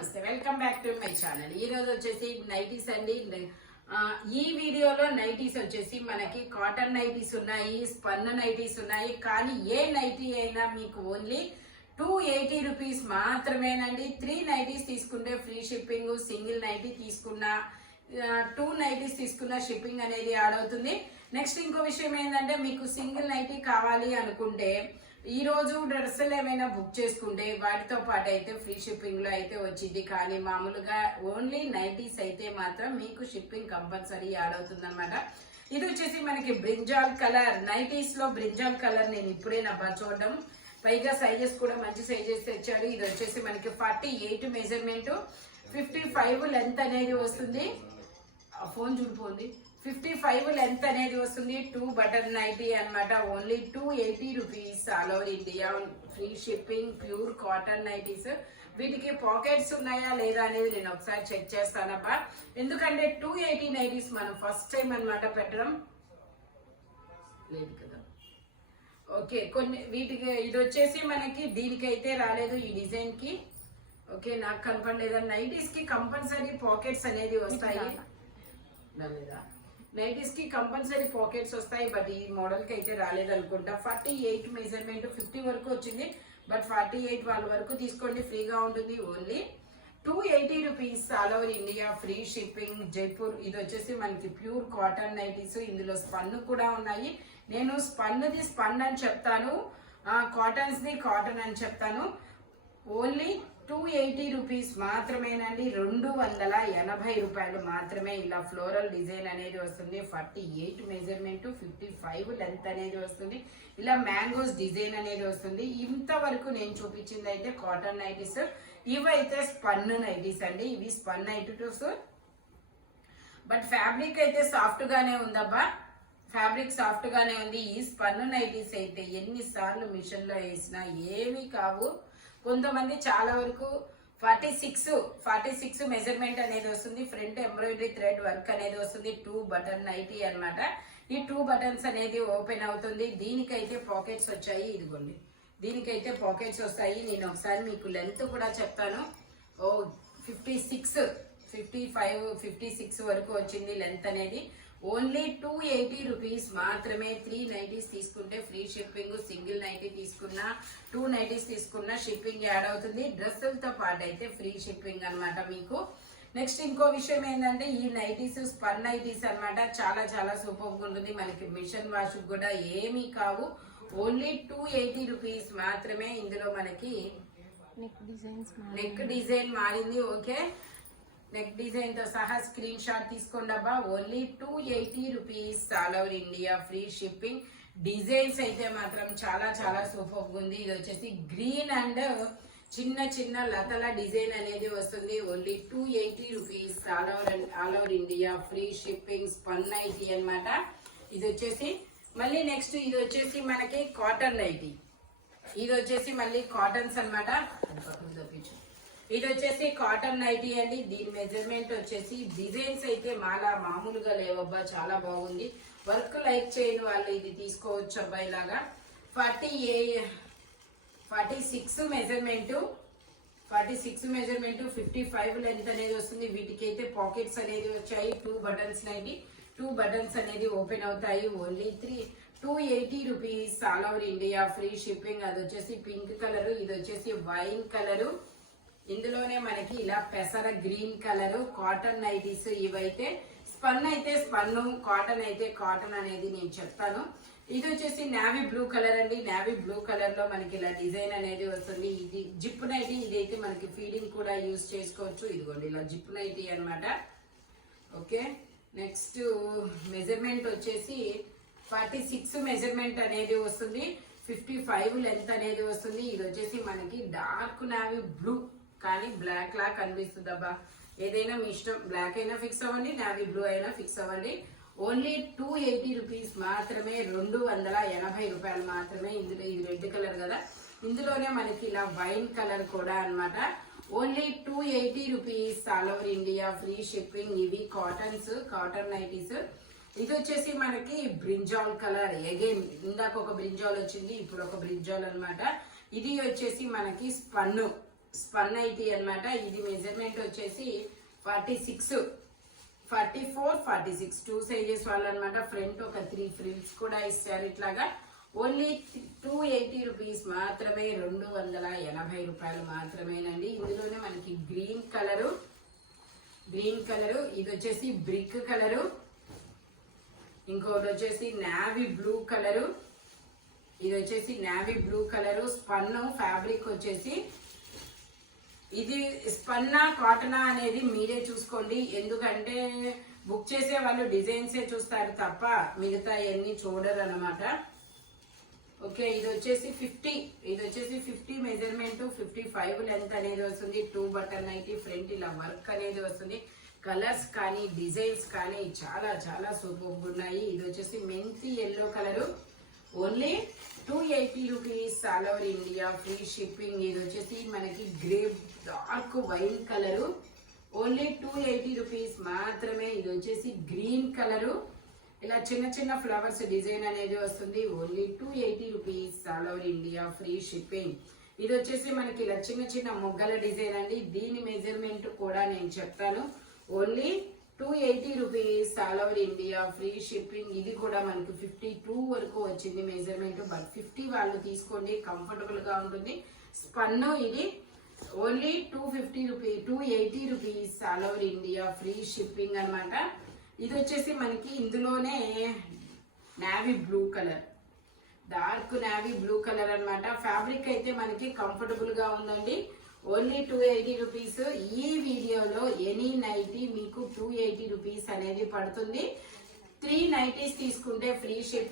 నమస్తే, welcome back to my channel. ఈ రోజు వచ్చేసి నైటీస్ అండి. ఈ వీడియోలో నైటీస్ వచ్చేసి మనకి కాటన్ నైటీస్ ఉన్నాయి, స్పన్ నైటీస్ ఉన్నాయి. కానీ ఏ నైటీ అయినా మీకు ఓన్లీ 280 రూపీస్ మాత్రమేనండి. 3 నైటీస్ తీసుకుంటే ఫ్రీ షిప్పింగ్, సింగిల్ నైటీ తీసుకున్న 2 నైటీస్ తీసుకున్న షిప్పింగ్ అనేది యాడ్ అవుతుంది. నెక్స్ట్ ఇంకో విషయం ఏంటంటే, మీకు సింగిల్ నైటీ కావాలి అనుకుంటే ఈ రోజు డ్రెస్సులు ఏమైనా బుక్ చేసుకుంటే వాటితో పాటు అయితే ఫ్రీ షిప్పింగ్ లో అయితే వచ్చింది. కానీ మామూలుగా ఓన్లీ నైటీస్ అయితే మాత్రం మీకు షిప్పింగ్ కంపల్సరీ యాడ్ అవుతుంది అనమాట. ఇది వచ్చేసి మనకి బ్రింజాల్ కలర్, నైటీస్ లో బ్రింజాల్ కలర్ నేను ఇప్పుడే చూడడం. పైగా సైజెస్ కూడా మంచి సైజెస్ తెచ్చాడు. ఇది వచ్చేసి మనకి 48 మెజర్మెంట్, 55 లెంత్ అనేది వస్తుంది. ఫోన్ చూడిపోండి. 55 లెంత్ అనేది వస్తుంది. 2 బటన్ నైటీ అనమాట. Only 280 rupees, all over India free shipping, pure cotton nighties. వీటికి పాకెట్స్ ఉన్నాయా లేదా అనేది నేను ఒకసారి చెక్ చేస్తానబ్బా. ఎందుకంటే 280 నైటీస్ మనం ఫస్ట్ టైం అనమాట పెట్టడం లేదు కదా. ఓకే, కొన్ని వీటికి ఇది వచ్చేసి మనకి దీనికైతే రాలేదు ఈ డిజైన్ కి. ఓకే, నాకు కనపడలేదా. నైటీస్ కి కంపల్సరీ పాకెట్స్ అనేది వస్తాయి. నైటీస్ కి కంపల్సరీ పాకెట్స్ వస్తాయి, బట్ ఈ మోడల్ కి అయితే రాలేదు అనుకుంటా. 48 మెజర్మెంట్, 50 వరకు వచ్చింది, బట్ 48 వాళ్ళ వరకు తీసుకోండి, ఫ్రీగా ఉంటుంది. Only 280 rupees, all over India free shipping, Jaipur. ఇది వచ్చేసి మనకి ప్యూర్ కాటన్ నైటీస్. ఇందులో స్పన్ కూడా ఉన్నాయి. నేను స్పన్ది స్పన్ అని చెప్తాను, కాటన్స్ ది కాటన్ అని చెప్తాను. ఓన్లీ 280 రూపీస్ మాత్రమేనండి. 280 రూపాయలు మాత్రమే. ఇలా ఫ్లోరల్ డిజైన్ అనేది వస్తుంది. 48 మెజర్మెంట్, 55 లెంత్ అనేది వస్తుంది. ఇలా మ్యాంగోస్ డిజైన్ అనేది వస్తుంది. ఇంతవరకు నేను చూపించింది అయితే కాటన్ నైటీస్. ఇవైతే స్పన్ నైటీస్ అండి. ఇవి స్పన్ నైటీస్, బట్ ఫ్యాబ్రిక్ అయితే సాఫ్ట్ గానే ఉందబ్బా. ఫ్యాబ్రిక్ సాఫ్ట్ గానే ఉంది. ఈ స్పన్ నైటీస్ అయితే ఎన్నిసార్లు మిషన్ లో వేసినా ఏమీ కావు. కొంతమంది చాలా వరకు 46 మెజర్మెంట్ అనేది వస్తుంది. ఫ్రంట్ ఎంబ్రాయిడరీ థ్రెడ్ వర్క్ అనేది వస్తుంది. 2 బటన్ నైటీ అనమాట. ఈ 2 బటన్స్ అనేది ఓపెన్ అవుతుంది. దీనికైతే పాకెట్స్ వచ్చాయి. ఇదిగోండి, దీనికైతే పాకెట్స్ వస్తాయి. నేను ఒకసారి మీకు లెంత్ కూడా చెప్తాను. 56 వరకు వచ్చింది లెంత్ అనేది. ఓన్లీ 280 రూపీస్ మాత్రమే. 3 నైటీస్ తీసుకుంటే ఫ్రీ షిప్పింగ్, సింగిల్ నైటీ తీసుకున్నా 2 నైటీస్ తీసుకున్నా షిప్పింగ్ యాడ్ అవుతుంది. డ్రెస్సులతో పాటు అయితే ఫ్రీ షిప్పింగ్ అనమాట మీకు. నెక్స్ట్ ఇంకో విషయం ఏంటంటే, ఈ నైటీస్ స్పన్ నైటీస్ అనమాట. చాలా చాలా సూపర్గా ఉంటుంది. మనకి మిషన్ వాష్ కూడా ఏమీ కావు. ఓన్లీ 280 రూపీస్ మాత్రమే. ఇందులో మనకి నెక్ డిజైన్ మారింది. ఓకే, నెక్ డిజైన్ తో సహా స్క్రీన్ షాట్ తీసుకోండి అబ్బా. Only 280 rupees, all over India free shipping. Designs అయితే మాత్రం చాలా చాలా సూపర్ ఉంది. ఇది వచ్చేసి గ్రీన్ అండ్ చిన్న చిన్న లతల డిజైన్ అనేది వస్తుంది. Only 280 rupees, all over India free shipping, spun nighty అనమాట. ఇది వచ్చేసి మళ్ళీ నెక్స్ట్ ఇది వచ్చేసి మనకి కాటన్ నైటీ. ఇది వచ్చేసి మళ్ళీ కాటన్స్ అనమాట. ఇది వచ్చేసి కాటన్ నైటీ అండి. దీని మెజర్మెంట్ వచ్చేసి డిజైన్స్ అయితే మామూలుగా లేవబ్బా, చాలా బాగుంది. వర్క్ లైక్ చేయని వాళ్ళు ఇది తీసుకోవచ్చు అబ్బా. ఇలాగా 46 మెజర్మెంట్, 55 లెంత్ అనేది వస్తుంది. వీటికి అయితే పాకెట్స్ అనేది వచ్చాయి. 2 బటన్స్ నైటీ, 2 బటన్స్ అనేది ఓపెన్ అవుతాయి. Only 280 rupees, all over India free shipping. అది వచ్చేసి పింక్ కలర్, ఇది వచ్చేసి వైన్ కలరు. ఇందులోనే మనకి ఇలా పెసర గ్రీన్ కలర్ కాటన్ నైటీస్. ఇవైతే స్పన్ అయితే స్పన్, కాటన్ అయితే కాటన్ అనేది నేను చెప్తాను. ఇది వచ్చేసి నావీ బ్లూ కలర్ అండి. నావీ బ్లూ కలర్ లో మనకి ఇలా డిజైన్ అనేది వస్తుంది. ఇది జిప్ నైటీ. ఇదైతే మనకి ఫీడింగ్ కూడా యూజ్ చేసుకోవచ్చు. ఇదిగోండి, ఇలా జిప్ నైటీ అనమాట. ఓకే, నెక్స్ట్ మెజర్మెంట్ వచ్చేసి 46 మెజర్మెంట్ అనేది వస్తుంది. 55 లెంత్ అనేది వస్తుంది. ఇది వచ్చేసి మనకి డార్క్ నావీ బ్లూ, కానీ బ్లాక్ లా కనిపిస్తుంది అబ్బా. ఏదైనా మీ ఇష్టం, బ్లాక్ అయినా ఫిక్స్ అవ్వండి, నావీ బ్లూ అయినా ఫిక్స్ అవ్వండి. ఓన్లీ 280 రూపీస్ మాత్రమే. 280 రూపాయలు మాత్రమే. ఇందులో ఇది రెడ్ కలర్ కదా, ఇందులోనే మనకి ఇలా వైన్ కలర్ కూడా అనమాట. Only 280 rupees, all over India free shipping. ఇవి కాటన్స్, కాటన్ నైటీస్. ఇది వచ్చేసి మనకి బ్రింజాల్ కలర్. అగైన్ ఇందాక ఒక బ్రింజాల్ వచ్చింది, ఇప్పుడు ఒక బ్రింజాల్ అనమాట. ఇది వచ్చేసి మనకి స్పన్ను, స్పన్ నైటీ అన్నమాట. ఇది మెజర్మెంట్ వచ్చేసి 46, 44, 46 2 సైజెస్ వాళ్ళు అనమాట. ఫ్రంట్ ఒక 3 ఫ్రిల్స్ కూడా ఇస్తారు ఇట్లాగా. ఓన్లీ 280 రూపీస్ మాత్రమే, 280 రూపాయలు మాత్రమేనండి. ఇందులోనే మనకి గ్రీన్ కలరు, ఇది వచ్చేసి బ్రిక్ కలరు, ఇంకోటి వచ్చేసి నావీ బ్లూ కలరు, ఇది వచ్చేసి navy blue colour. Spun fabric వచ్చేసి ఇది స్పన్నా కాటనా అనేది మీరే చూసుకోండి, ఎందుకంటే బుక్ చేసే వాళ్ళు డిజైన్సే చూస్తారు తప్ప మిగతా అన్ని చూడరు అనమాట. ఓకే, ఇది వచ్చేసి 50 మెజర్మెంట్, 55 లెంత్ అనేది వస్తుంది. 2 బటన్ నైటీ, ఫ్రంట్ ఇలా వర్క్ అనేది వస్తుంది. కలర్స్ కానీ డిజైన్స్ కానీ చాలా చాలా సూపర్ ఉన్నాయి. ఇది వచ్చేసి మెంతి yellow colour, only 280 rupees, all over India free shipping. ఇది వచ్చేసి మనకి grey dark wine colour, only 280 rupees మాత్రమే. ఇది వచ్చేసి గ్రీన్ కలరు, ఇలా చిన్న చిన్న ఫ్లవర్స్ డిజైన్ అనేది వస్తుంది. Only 280 rupees, all over India free shipping. ఇది వచ్చేసి మనకి ఇలా చిన్న చిన్న మొగ్గల డిజైన్ అండి. దీని మెజర్మెంట్ కూడా నేను చెప్తాను. Only 280 rupees, all over India free shipping. ఇది కూడా మనకి 52 వరకు వచ్చింది మెజర్మెంట్, బట్ 50 వాళ్ళు తీసుకోండి, కంఫర్టబుల్ గా ఉంటుంది. స్పన్ను ఇది only 280 rupees, all over India free shipping అనమాట. ఇది వచ్చేసి మనకి ఇందులోనే navy blue colour, dark navy blue colour అన్నమాట. ఫ్యాబ్రిక్ అయితే మనకి కంఫర్టబుల్ గా ఉందండి. Only 280 rupees. ఈ వీడియోలో ఎనీ నైటీ మీకు 280 రూపీస్ అనేది పడుతుంది. 3 నైటీస్ తీసుకుంటే ఫ్రీ షిప్